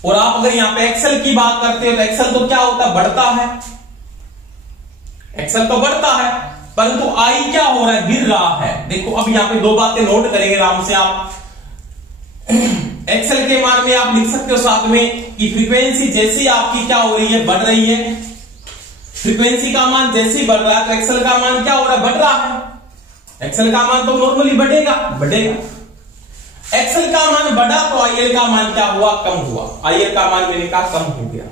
और आप अगर यहां पे एक्सेल की बात करते हो तो एक्सेल तो क्या होता है, बढ़ता है, एक्सेल तो बढ़ता है, परंतु आई क्या हो रहा है, गिर रहा है। देखो अब यहां पे दो बातें नोट करेंगे आराम से आप। एक्सेल के मान में आप लिख सकते हो साथ में कि फ्रीक्वेंसी जैसी आपकी क्या हो रही है, बढ़ रही है। फ्रीक्वेंसी का मान जैसे ही बढ़ रहा है तो एक्सेल का मान क्या हो रहा है, बढ़ रहा है। एक्सेल का मान तो नॉर्मली बढ़ेगा, एक्सेल का मान बढ़ा तो आईएल का मान क्या हुआ, कम हुआ। आईएल का मान मैंने कहा कम हो गया।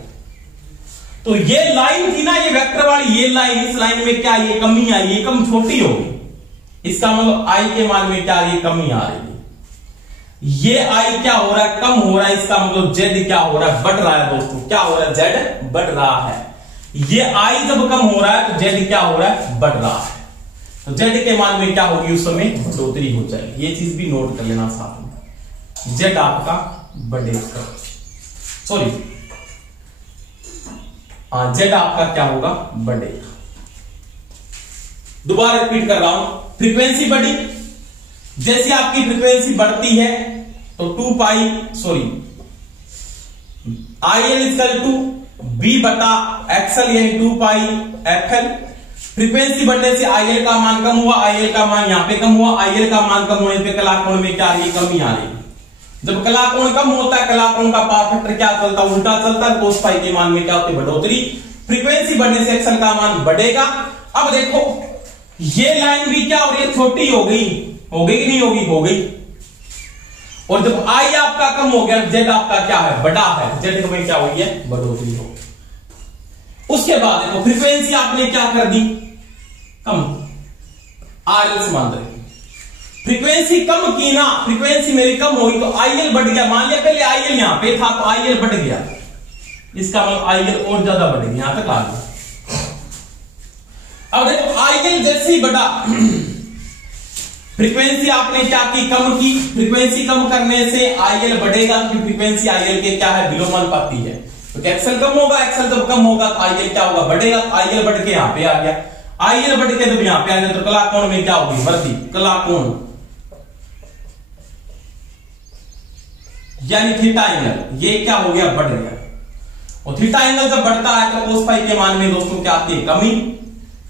तो ये लाइन थी ना, ये वेक्टर वाली ये लाइन, इस लाइन में क्या ये कमी आई, ये कम छोटी होगी। इसका मतलब आई के मान में क्या ये कमी आ रही है। ये आई क्या हो रहा है, कम हो रहा है। इसका मतलब जेड क्या हो रहा है, बढ़ रहा है दोस्तों। क्या हो रहा है, जेड बढ़ रहा है। ये आई जब कम हो रहा है तो जेड क्या हो रहा है, बढ़ रहा है। तो जेड के मान में क्या होगी, उस समय बढ़ोतरी हो जाएगी। ये चीज भी नोट कर लेना साथ में, जेड आपका बढ़ेगा, सॉरी हाँ, जेड आपका क्या होगा, बढ़ेगा। दोबारा रिपीट कर रहा हूं, फ्रीक्वेंसी बढ़ी, जैसे आपकी फ्रीक्वेंसी बढ़ती है तो 2 pi sorry IL equal to B बटा एक्सएल यानी 2 पाई FL। फ्रीक्वेंसी बढ़ने से IL का मान कम हुआ, IL का मान यहां पे कम हुआ। IL का मान कम होने पे कला कोण में क्या आ रही है, कमी आ रही है। जब कला कोण कम होता है, कला कोण का पावर फैक्टर क्या चलता है, उल्टा चलता है। cos फाई के मान में क्या होती है, बढ़ोतरी। फ्रीक्वेंसी बढ़ने से एक्सेल का मान बढ़ेगा। अब देखो ये लाइन भी क्या हो रही है, छोटी हो गई कि नहीं होगी, हो गई। और जब आई आपका कम हो गया, जेड आपका क्या है, बड़ा है, जेड में क्या हुई है, बढ़ोतरी हो। उसके बाद देखो फ्रीक्वेंसी आपने क्या कर दी, कम, आरएल समांतर की फ्रीक्वेंसी कम की ना, फ्रीक्वेंसी मेरी कम हुई तो आईएल बढ़ गया। मान लिया पहले आईएल यहां पे था तो आईएल बढ़ गया, इसका मतलब आईएल और ज्यादा बढ़ गया, यहां तक आ गया। अब देखो आईएल जैसे ही बढ़ा, फ्रीक्वेंसी आपने क्या की, कम की। फ्रीक्वेंसी कम करने से आईएल बढ़ेगा क्योंकि फ्रीक्वेंसी आईएल के क्या है, विलोमानुपाती है। तो एक्सेल कम होगा, एक्सेल जब कम होगा तो आईएल क्या होगा, बढ़ेगा। आईएल बढ़ के यहां पे आ गया, आईएल बढ़ के जब यहां पे आ गया तो कला कोण में क्या होगी, वृद्धि। कला कोण यानी थीटा एंगल, ये क्या हो गया, बढ़ गया। और थीटा एंगल जब बढ़ता है तो cos फाई के मान में दोस्तों क्या आती है, कमी।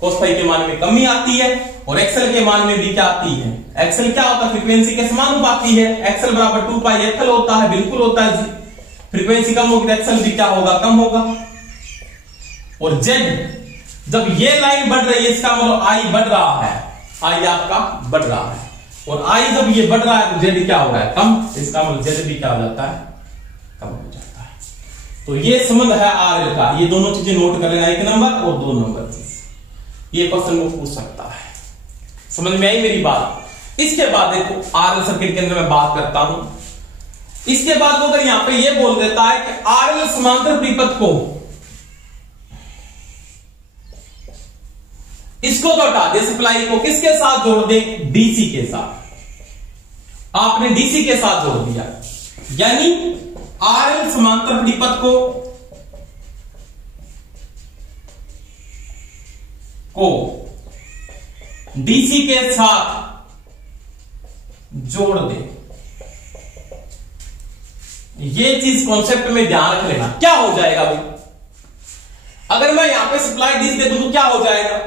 cos फाई के मान में कमी आती है और एक्सेल के मान में भी क्या आती है, एक्सेल क्या होता है, फ्रीक्वेंसी के समानुपाती है। एक्सेल बराबर 2 पाई FL होता है, बिल्कुल होता है। फ्रीक्वेंसी कम होगी तो एक्सेल भी क्या होगा, कम होगा। और जेड जब ये लाइन बढ़ रही है, इसका मतलब आई बढ़ रहा है, आई आपका बढ़ रहा है। और आई जब ये बढ़ रहा है तो जेड क्या हो रहा है, कम। इसका मतलब जेड भी क्या हो जाता है, कम हो जाता है। तो ये संबंध है आरएल का। ये दोनों चीजें नोट कर लेना, 1 नंबर और 2 नंबर चीज। ये क्वेश्चन को पूछ सकता है। समझ में आई मेरी बात? इसके बाद देखो आरएल सर्किट के अंदर मैं बात करता हूं। इसके बाद वो अगर यहां पे ये बोल देता है कि आरएल समांतर परिपथ को, इसको तो हटा दे, सप्लाई को किसके साथ जोड़ दे, डीसी के साथ। आपने डीसी के साथ जोड़ दिया, यानी आरएल समांतर परिपथ को डीसी के साथ जोड़ दे। ये चीज कॉन्सेप्ट में ध्यान रख लेना। क्या हो जाएगा भाई, अगर मैं यहां पे सप्लाई डीसी दे दूं तो क्या हो जाएगा,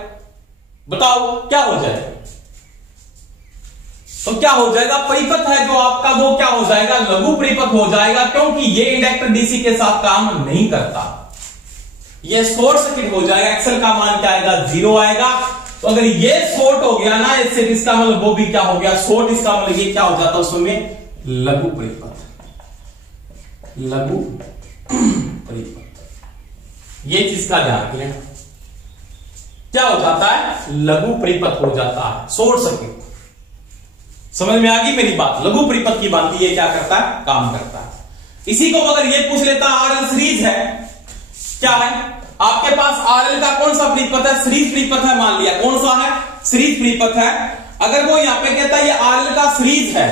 बताओ क्या हो जाएगा? तो क्या हो जाएगा, परिपथ है जो आपका वो क्या हो जाएगा, लघु परिपथ हो जाएगा, क्योंकि ये इंडक्टर डीसी के साथ काम नहीं करता। ये शॉर्ट सर्किट हो जाएगा। एक्सेल का मान क्या आएगा, 0 आएगा। तो अगर ये शॉर्ट हो गया ना इससे, इसका मतलब वो भी क्या हो गया, शॉर्ट। इसका मतलब ये क्या हो जाता है उसमें, लघु परिपथ, लघु परिपथ। ये चीज का ध्यान रखिए, क्या हो जाता है, लघु परिपथ हो जाता है, शॉर्ट सर्किट। समझ में आ गई मेरी बात? लघु परिपथ की बात ये क्या करता है, काम करता है। इसी को अगर ये पूछ लेता आरएल सीरीज है, क्या है आपके पास, आरएल का कौन सा परिपथ है, सीरीज परिपथ है। मान लिया कौन सा है, सीरीज परिपथ है। अगर वो यहां पे कहता है ये आरएल का सीरीज है,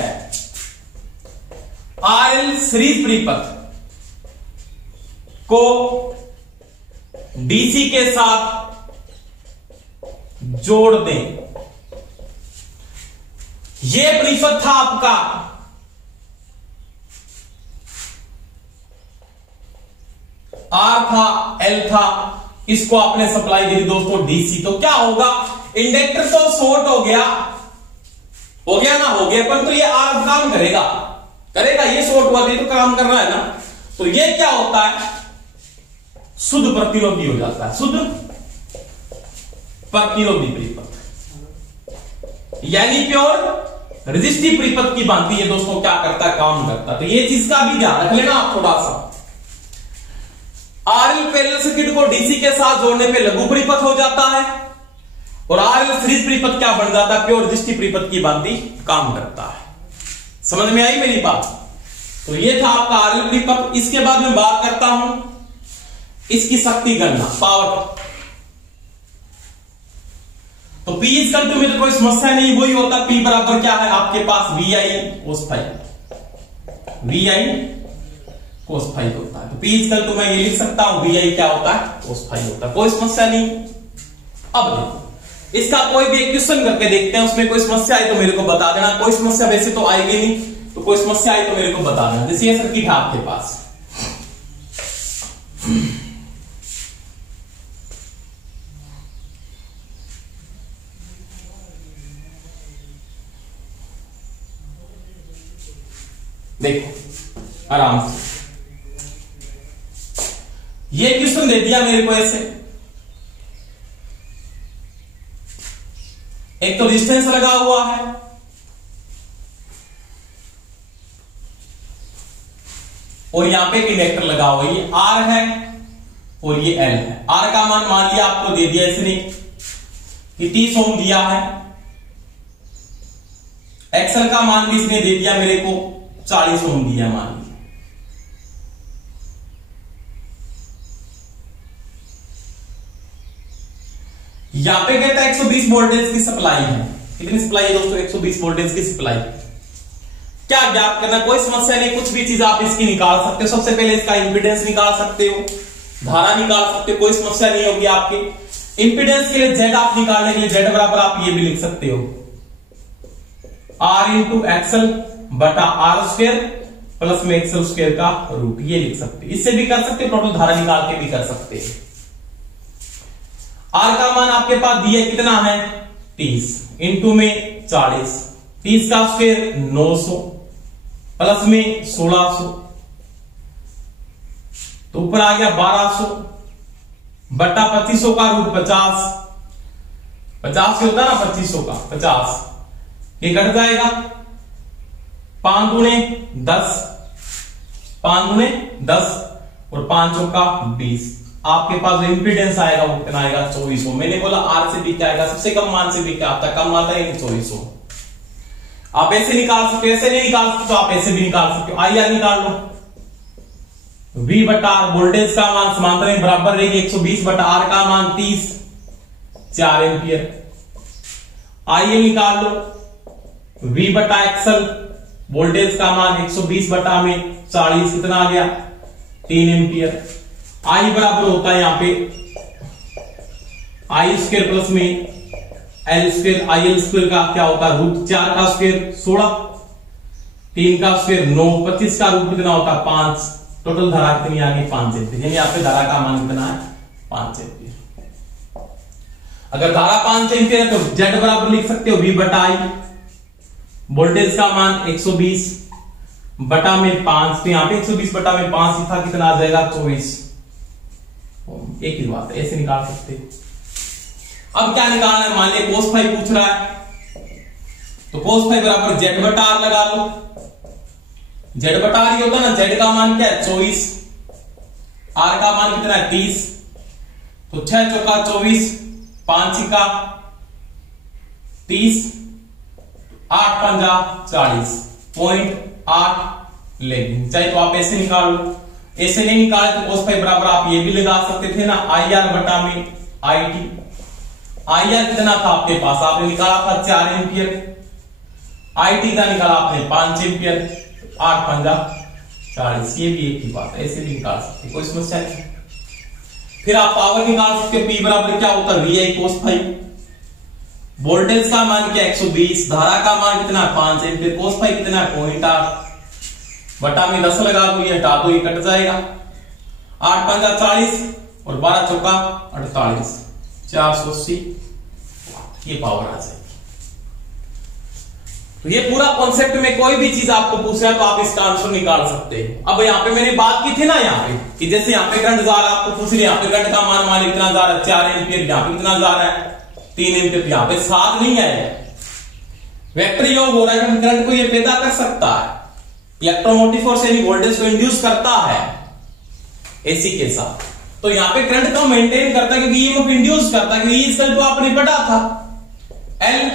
RL सीरीज परिपथ को DC के साथ जोड़ दें। यह परिपथ था आपका R था, L था, इसको आपने सप्लाई दी दोस्तों DC। तो क्या होगा, इंडक्टर तो शॉर्ट हो गया ना, हो गया, पर तो ये R काम करेगा, ये शॉर्ट हुआ तो काम कर रहा है ना। तो ये क्या होता है, शुद्ध प्रतिरोधी हो जाता है, शुद्ध प्रतिरोधी परिपथ, यानी प्योर रेजिस्टिव परिपथ की भांति ये दोस्तों क्या करता है, काम करता है। तो ये चीज का भी ध्यान रख लेना आप थोड़ा सा। RL पैरेलल सर्किट को DC के साथ जोड़ने पे लघु परिपथ हो जाता है, और RL सीरीज परिपथ क्या बन जाता है, प्योर रेजिस्टिव परिपथ की भांति काम करता है। समझ में आई मेरी बात? तो ये था आपका RL परिपथ। इसके बाद मैं बात करता हूं इसकी शक्ति गणना, पावर। तो P इक्वल टू में तो कोई समस्या नहीं, वही होता P बराबर क्या है आपके पास VI cos phi, VI cos phi होता है। तो P इक्वल टू मैं ये लिख सकता हूं, VI क्या होता है, cos phi होता है, कोई समस्या नहीं। अब देखो इसका कोई भी एक क्वेश्चन करके देखते हैं, उसमें कोई समस्या आई तो मेरे को बता देना। कोई समस्या वैसे तो आएगी नहीं, तो कोई समस्या आई तो मेरे को बता देना। जैसे ये सर्किट है आपके पास, देखो आराम से, ये क्वेश्चन दे दिया मेरे को ऐसे, एक तो डिस्टेंस लगा हुआ है, और यहां पे इंडक्टर लगा हुआ है, ये R है और ये L है। R का मान लिया आपको दे दिया इसने कि 30 ओम दिया है, XL का मान भी इसने दे दिया मेरे को 40 ओम दिया मान लिया। यहां पे कहता है 120 वोल्टेज की सप्लाई है। कितनी सप्लाई है दोस्तों, 120 वोल्टेज की सप्लाई। क्या ज्ञात करना, कोई समस्या नहीं, कुछ भी चीज आप इसकी निकाल सकते हो। सबसे पहले इसका इंपीडेंस निकाल सकते हो, धारा निकाल सकते हो, कोई समस्या नहीं होगी आपके। इंपीडेंस के लिए Z आप निकालने के लिए Z बराबर आप ये भी लिख सकते हो, R इंटू XL बटा R स्क्वायर प्लस में XL स्क्वायर का रूट, ये लिख सकते। इससे भी कर सकते, टोटल धारा निकाल के भी कर सकते हैं। R का मान आपके पास दिया कितना है 30 इंटू में 40, 30 का स्क्वायर 900 प्लस में 1600, तो ऊपर आ गया 1200 बटा 2500 का रूट 50, 50 से होता है ना 2500 का 50, ये कट जाएगा 5 दूने 10, 5 दूने 10 और 5 का 20। आपके पास जो इंपीडेंस आएगा वो कितना आएगा 2400। मैंने बोला R से भी क्या आएगा, सबसे कम मान से भी क्या आता है, कम आता है 2400। आप ऐसे निकाल सकते हो, ऐसे नहीं निकाल सकते तो आप ऐसे भी निकाल सकते हो। IR निकाल लो, V बटा R, वोल्टेज का मान समांतर में बराबर रहेगी 120 बटा R का मान 30, 4 एंपियर। IL निकाल लो, V बटा XL, वोल्टेज का मान 120 बटा में 40, कितना आ गया 3 एंपियर। I बराबर होता है यहां पे I स्क्वायर प्लस में L स्क्वायर, IL स्क्वायर का क्या होता है रूट 4 का स्क्वायर 16, 3 का स्क्वायर 9, 25 का रूट कितना होता है 5। टोटल धारा कितनी आ गई 5 एम्पीयर, यानी यहाँ पे धारा का मान कितना है 5 एम्पीयर। अगर धारा 5 एम्पीयर है तो Z बराबर लिख सकते हो V बटा I, वोल्टेज का मान 120 बटा में 5, तो यहाँ पे 120 बटा में 5 ही था, कितना आ जाएगा 24। एक ही बात है, ऐसे निकाल सकते हैं। अब क्या निकालना है, मान लिया cos फाई पूछ रहा है, तो cos फाई बराबर Z बटा R लगा लो। Z बटा R ये होता है ना, Z का मान क्या है 24, R का मान कितना है 30, तो 6 चौका 24, 5 का 30, 8 पंजा 40, 0.8 लेकिन चाहे तो आप ऐसे निकाल लो। ऐसे नहीं निकाले तो cos फाई बराबर आप ये भी लगा सकते थे ना, IR बटा में IT। IR कितना था आपके पास, आपने निकाला था 4 एम्पियर, IT का निकाला आपने 5 एम्पियर। 8 पंजा 40, ये भी एक ही बात है, ऐसे भी निकाल सकते, कोई समस्या नहीं। फिर आप पावर निकाल सकते हो, P बराबर क्या होता है VI cos फाई। वोल्टेज का मान क्या 120, धारा का मान कितना 5 एम्पीयर, cos फाई कितना 0.8 बटा में 10 लगा दो, ये हटा दो, ये कट जाएगा। 8 पंजा 40 और 12 चौका 48, 480 ये पावर आ जाएगी। तो ये पूरा कॉन्सेप्ट में कोई भी चीज आपको पूछ रहा है तो आप इसका आंसर निकाल सकते हैं। अब यहाँ पे मैंने बात की थी ना यहाँ पे कि जैसे यहाँ पे करंट जा रहा है, आपको पूछ रहे यहाँ पे करंट का मान इतना जा रहा है 4 एम्पीयर, यहाँ पे कितना जा रहा है 3 एम्पीयर, यहाँ पे 7 नहीं आएगा। वेक्टर योग हो रहा है, करंट को ये पैदा कर सकता है, इलेक्ट्रोमोटिव फोर्स यानी वोल्टेज को इंड्यूस करता है एसी के साथ। तो यहाँ पे करंट को मेंटेन करता है क्योंकि ईएमएफ इंड्यूस करता है, क्योंकि ई इक्वल टू आपने पढ़ा था एल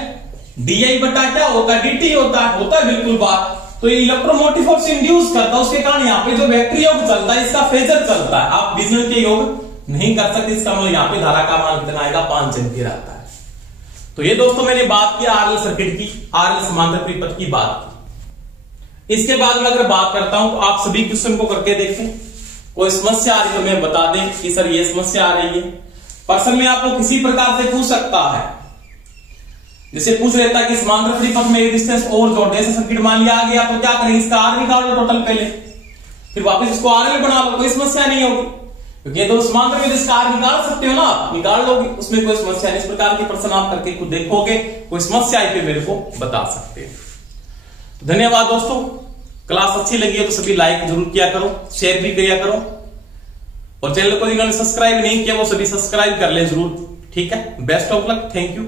डी बटा क्या होता है dt होता है बिल्कुल बात। तो ये इलेक्ट्रोमोटिव फोर्स इंड्यूस करता है, उसके कारण यहाँ पे जो वेक्टर योग चलता है इसका फेजर चलता है, आप बीजगणित के योग नहीं कर सकते। इसका मतलब यहाँ पे धारा का मान कितना आएगा 5 एम्पीयर आता है। तो ये दोस्तों मैंने बात की आरएल सर्किट की, आरएल समांतर त्रिपथ की बात की। इसके बाद में अगर बात करता हूं तो आप सभी क्वेश्चन को करके देखें, कोई समस्या आ रही तो मैं बता दें कि सर ये समस्या आ रही है। प्रश्न में आपको किसी प्रकार से पूछ सकता है, जैसे पूछ लेता है कि समांतर त्रिपथ में रेजिस्टेंस और जोड़ जैसे सर्किट मान लिया गया तो क्या करेंगे, इसका आर निकाल लो टोटल पहले, फिर वापस इसको आरएल बना लो, कोई समस्या नहीं होगी क्योंकि दो समांतर में इसका आर निकाल सकते हो ना, आप निकाल लोगे, उसमें कोई समस्या नहीं। इस प्रकार के प्रश्न आप करके खुद देखोगे, कोई समस्या आई पे मेरे को बता सकते हैं। धन्यवाद दोस्तों, क्लास अच्छी लगी है तो सभी लाइक जरूर किया करो, शेयर भी किया करो, और चैनल को जिन्होंने सब्सक्राइब नहीं किया वो सभी सब्सक्राइब कर ले जरूर। ठीक है, best of luck, thank you.